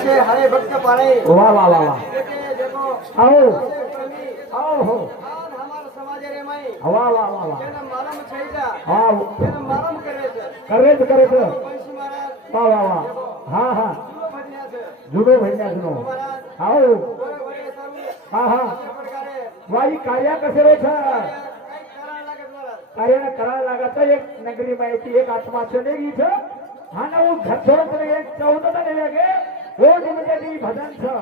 असे हरे भक्त पाळे वाह वाह वाह वाह देखो आओ आओ हो आज हमारा समाज रे माई वाह वाह वाह वाह तेना मालम छैजा हाँ तेना मालम करे छे करे वंशी महाराज वाह वाह वाह हाँ हाँ जुनो भजन्या छे जुनो भैया जुनो महाराज आओ वरे वरे सारू हाँ हाँ अशा प्रकारे वाही कार्य कसे रे छा काही करायला लागत महाराज कार्यानं करायला लागत एक नगरी माहिती एक आत्मा चलेगी इथं हा ना वो घर सोडत नाही एक चौदा तरी लागे वो निमित्त ही भजन छ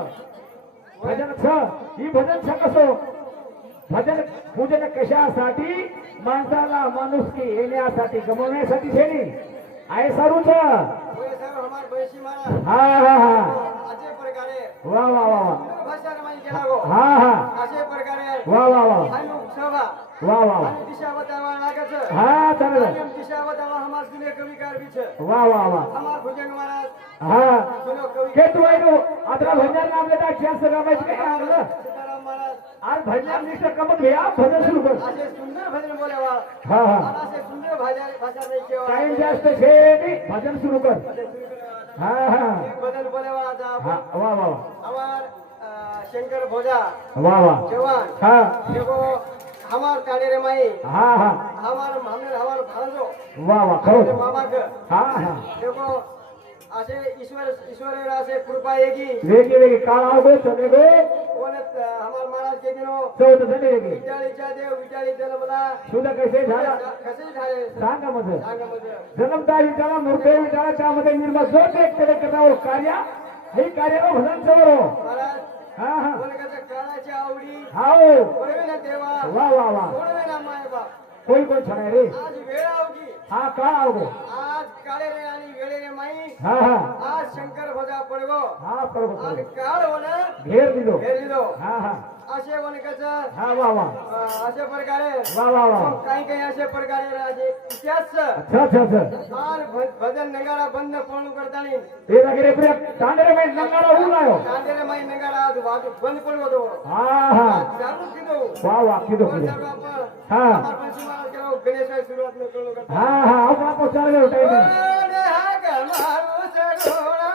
ही भजन छ कसो भजन पूजन कशासाठी माणसाला माणुसकी येण्यासाठी गमवण्यासाठी छेनी आहे सारूच वरे सारू हमार वंशी महाराज हा हा हा अशा प्रकारे वाह वाह वाह भाषा रे माई केला गो हा हा अशा प्रकारे वाह वाह वाह आनु सभा वाह वाह आणि दिशा बतावा लागत छे हा चालेल आणि दिशा बतावा हमार सुने कविकार भी छे वाह वाह वाह हमार भुजंग महाराज हा सुनो कवि के तू आहे आता भजन नाम लेता क्या सगळं माहिती काय आणलं सीताराम महाराज आज भजन निष्ठ कमत भैया भजन सुरू कर असे सुंदर भजन बोलावा हा हा आणि असे सुंदर भाषा नाही केवा टाइम जास्त छे भजन सुरू कर हा हा भजन बोलावा आता हा आपण वाह वाह वाह हमार शंकर भोजा वाह वाह जवान हा देखो हमार काने रे माई हा हा हमार भांजो वाह वाह खरो हमारे मामा के हा हा देखो असे ईश्वर असे कृपा येगी वेगळी काळ आवगो चले गो कोने हमार महाराज के दिनो चौद झाले वेगळी विचाळीच्या देव विचाळी जन्मला सुद्धा कसे झाला कसे झाले सांगा मध्ये सांगामध्ये जन्मता विचारा मूर्ती विचारा त्यामध्ये निर्माण जो ते केले करता कार्य हे कार्य भजन चवरो महाराज हा हा कोणकाच्या काळाची आवडी हाओ कोणवे ना देवा वाह वाह वाह कोणवे ना माय बाप कोई कोई छाय रे आज वेळ आवगी हा काळ आवगो आज काळे रे आणि वेळे रे माई हा हा आज शंकर भजा पडगो हा बरोबर आज बरोबर. काळ होणं घेर दिलो हे दिलो हा हा असे वनकाचं हा वाह वाह अशा प्रकारे वाह वाह वाह काही काही अशा प्रकारे असे इतिहास अच्छा अच्छा अच्छा आणि भजन नगारा बंद पळू करताना ते लागे रे तांडरे में नंगारा होऊन आयो कांदेरे माई नगारा आज वाजू बंद पडू दो हा हा चालू किदो वाह वाह किदो सर्व किदो आपण हा हमार पंचमी महाराज केला गणेश सुरुवात न करू करता हा हा आपण आपण चालू टाइम ओरे हा ग मारू सगोळा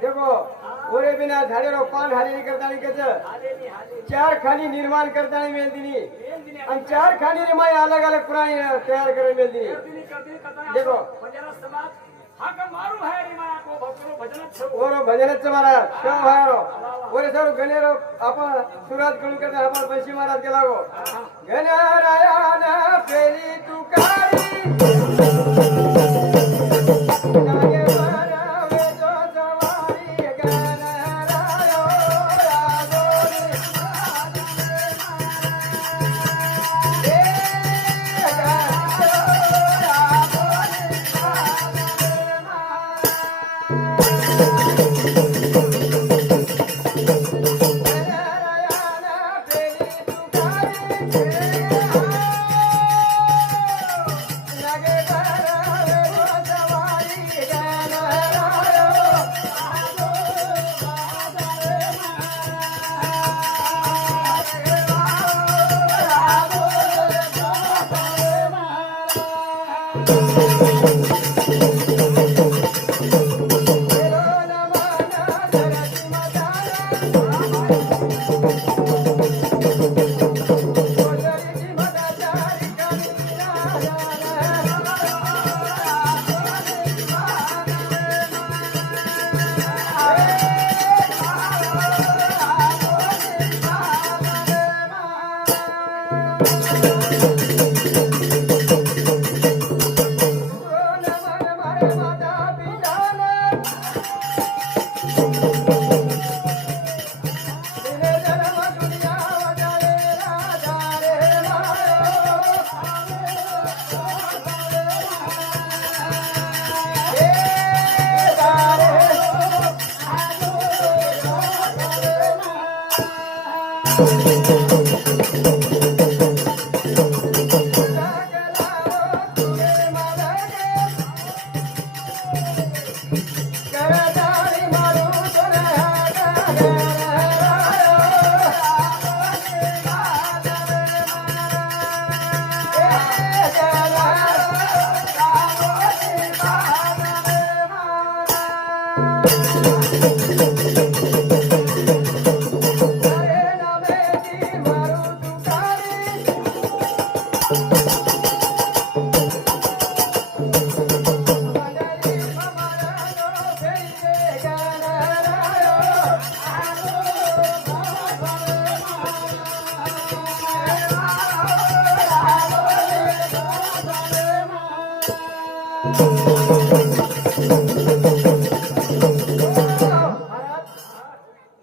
देखो ओरे बिना झाडेरो पान हालेली करतानी कच चार खानी निर्माण करतानी मेलदिनी आणि चार खानी रे माय अलग अलग प्राणी तयार करे मेलदिनी देखो ओरो भजनच महाराज शव भायरो ओरे सर गणेरो आपण सुरुवात करू करता आपण पंशी महाराज केला गो गणरायाना फेरी तुकारी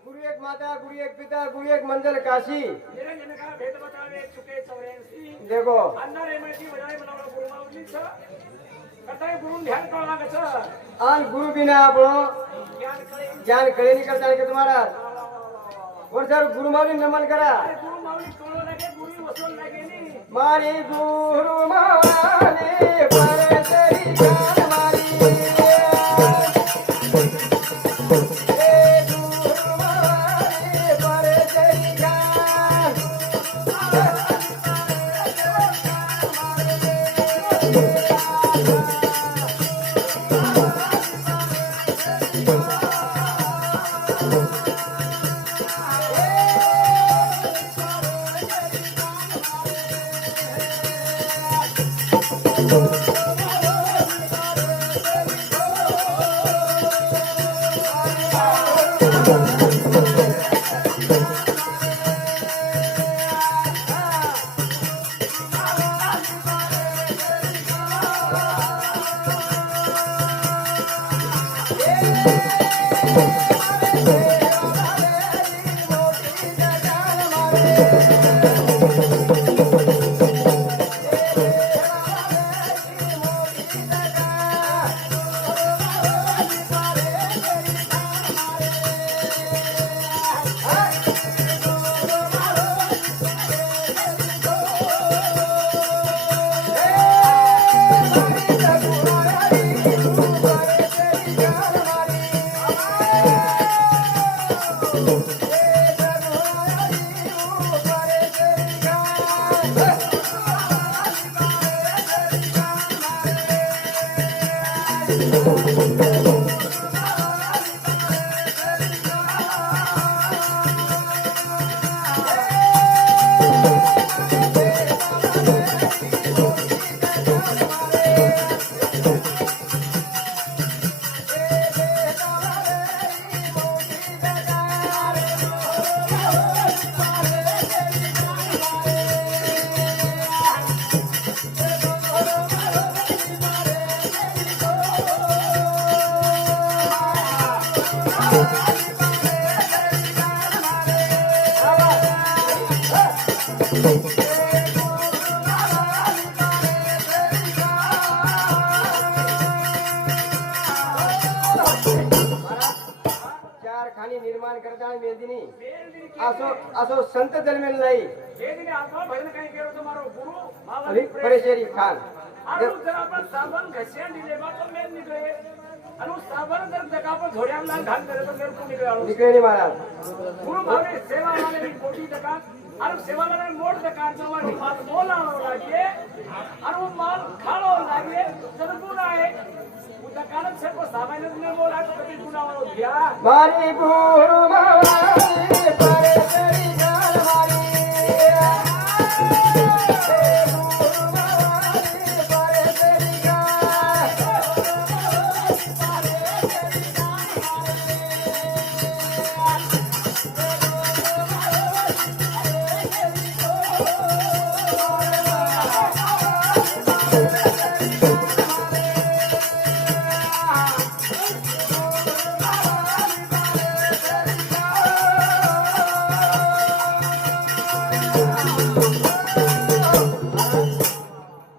गुरु एक माता, गुरु एक पिता, गुरु एक मंदिर काशी। मेरे जन का भेद बतावे चुके 84 देखो अन्ना रे माहिती बजाय बनावला गुरु माऊली छ कताय गुरु ध्यान कळला का छ आन गुरु बिना आपणो ज्ञान कळे ज्ञान कळे नहीं करता के तुम्हारा और सर गुरु मावली नमन करा। गुरु माऊली कळो लागे गुरु वसोल लागे नी मारी गुरु मावली पर तेरी जान मारी ए गुरु मावली पर तेरी जान चार खाणी निर्माण करताना मेदिनी असो असो संत दरम्यान नाही वेदिने आत्मा भजन काही केलो તમારો ગુરુ अभी માવલી परेशेरी खान આનું જરા પણ સાબન ઘસ્યા દીલે માં તો મેલ નીકળે આનું સાબન દર જગા પર ધોડ્યામ લાલ ઘાલ કરે તો મેલ કો નીકળ્યો निकळे नहीं महाराज ગુરુ માવલી સેવા વાળાની મોટી દુકાન અને સેવા વાળાની મોટ દુકાન જવાની માલ બોલાણો લાગે અને માલ ખાણો લાગે જરબુ ના है कारण से को सामान्य में बोला तो कभी गुनाह घ्या मारी गुरु मावारी परे तेरी गाल मारी गुरु मावारी परे तेरी गाल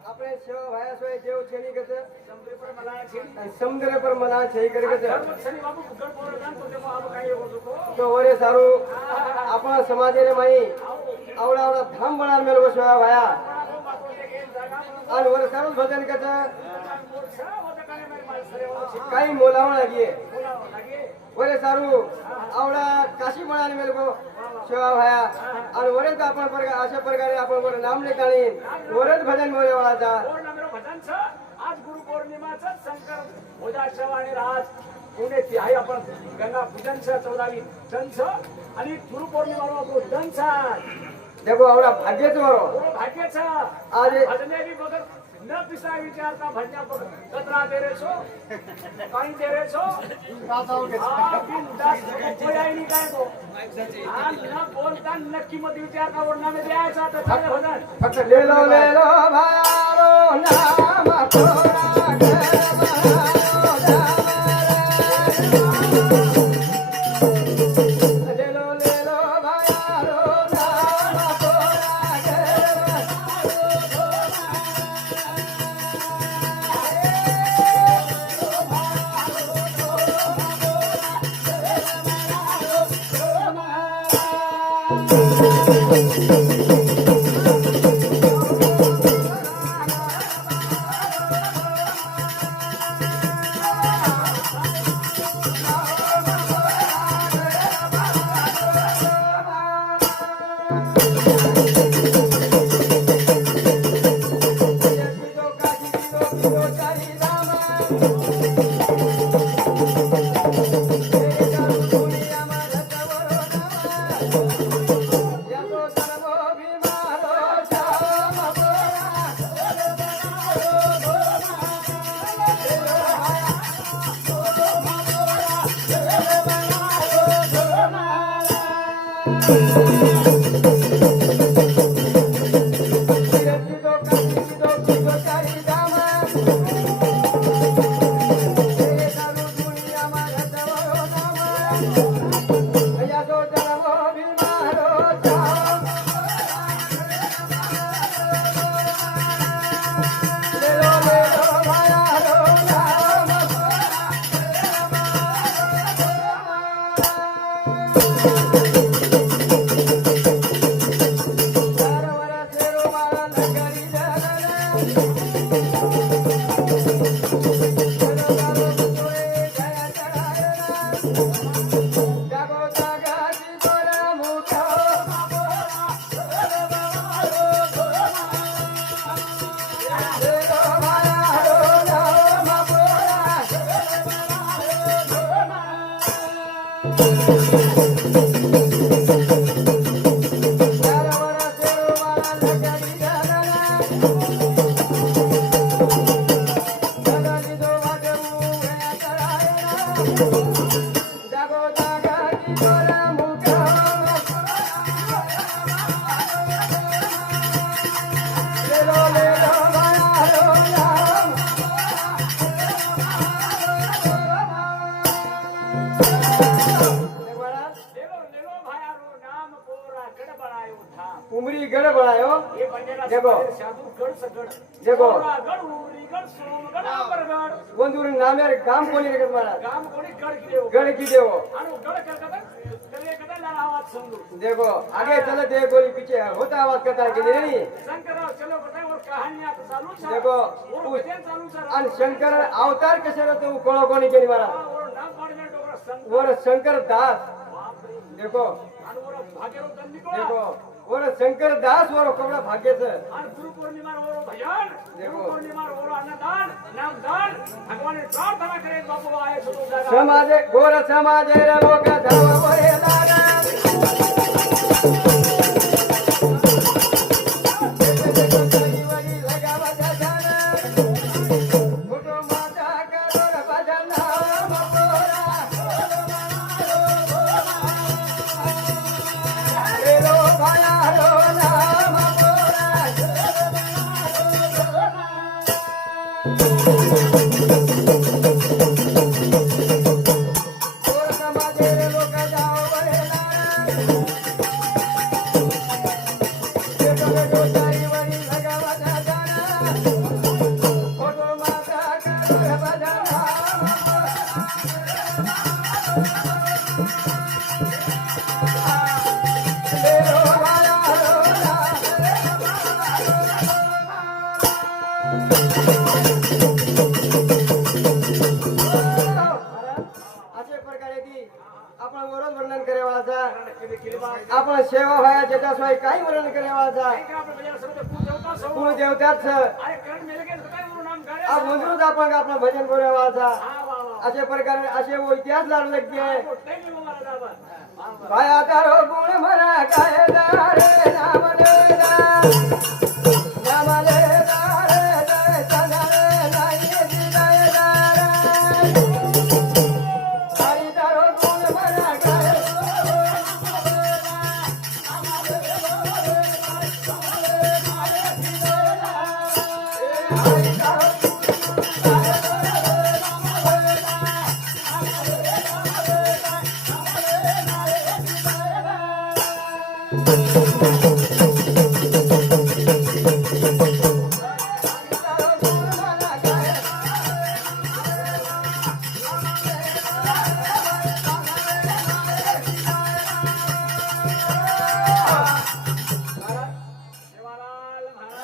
આપણે સેવા ભાયા સોય જેવું છે ની કસે समरे पर मला छे સમુદ્ર પર મલા છે કરી કસે धर्म शनि बाबू भूगल पोर गान तो देखो आप काय होतो तो તો ઓરે સારું આપણા સમાજે રે માઈ આવડા આવડા ધામ બના મેલવો સેવા ભાયા वो बातो लेके जागा અને ઓરે સારું ભજન કસે मोर्चा होता काने मारी माल सरे हो छे काही मोलावं लागे बोलावं लागे ओरे सारू आवडा काशी बनाने मेलको सेवा भाया आणि वरेच आपण प्रकार अशा प्रकारे आपण वर नाम लेखाणी वरच भजन बोलवाचा पौर्णिमा मेरो भजन छ आज गुरु पौर्णिमाचं शंकर भोजाक्षव आणि राज पुणे ती आहे आपण गंगा पूजन छ 14वी दन छ आणि गुरु पौर्णिमाનો આપણો દન छ देखो आवडा भाग्यच वरो પૂરો ભાગ્ય छ આજે ભજને બી વગર ન પિસા વિચારતા ભજ્યા પર કતરા દેરે છો કાઈ દેરે છો આ બિન દાસ કોઈ આઈ ની કાય તો આ ન બોલતા ન કિંમત વિચારતા ઓરનામે द्यायचा तर चाले भजन फक्त लेलो भायारो नाम पोरा लेलो भायारो नाम पोरा લેલો લેલો ભાયારો નામ પોરા ગડ બનાયો था उमरी गढ़ बनायो ये बंडेला देखो। साधु गड सगड देखो। पोरा गड उमरी गड सोम गड आंबरगड ಒಂದು ನಾಮ ಯಾರು ಗಾಮ್ ಕೋನಿ रे मारा गाम कोणी गड की देव गढ़ की देवो आणि गड करता करे कदा लाल आवाज समजू देखो आगे चले दे गोली पीछे होता आवाज करता है कि नहीं शंकरराव चलो बताय और कहानी आता चालू छ देखो, और उस- भजन चालू छ आणि शंकर अवतार कसे रहते वो कोणा कोणी केली मारा और नाम पाडने डोकर संग वर शंकर दास बाप रे देखो आणि और भागेरो दंड निकोळा देखो और शंकर दास और कपड़ा भाग्य से और गुरु पूर्णिमा और भजन देखो। गुरु पूर्णिमा और अन्नदान नामदान भगवान ने प्रार्थना करे बाबू आए सुनो दादा समाज गोर समाज रे लोक धाव बोले लागा अशा प्रकारे ती आपण वरण वर्णन करेवाचा आपण सेवा व्हाया जटाशिवाय काही वर्णन करेवाचा कुळ देवताच अरे करण मेले के काय गुरु नाम करे आ मंदिरात आपण आपलं भजन करेवाचा अशा प्रकारे असे वो इतिहास लागले की काय आता रो गुण म्हणा काय दारे नाम लेदा नाम लेदा रे चंद्र नाही दिलाय दारा हरी दारो गुण म्हणा काय Thank you.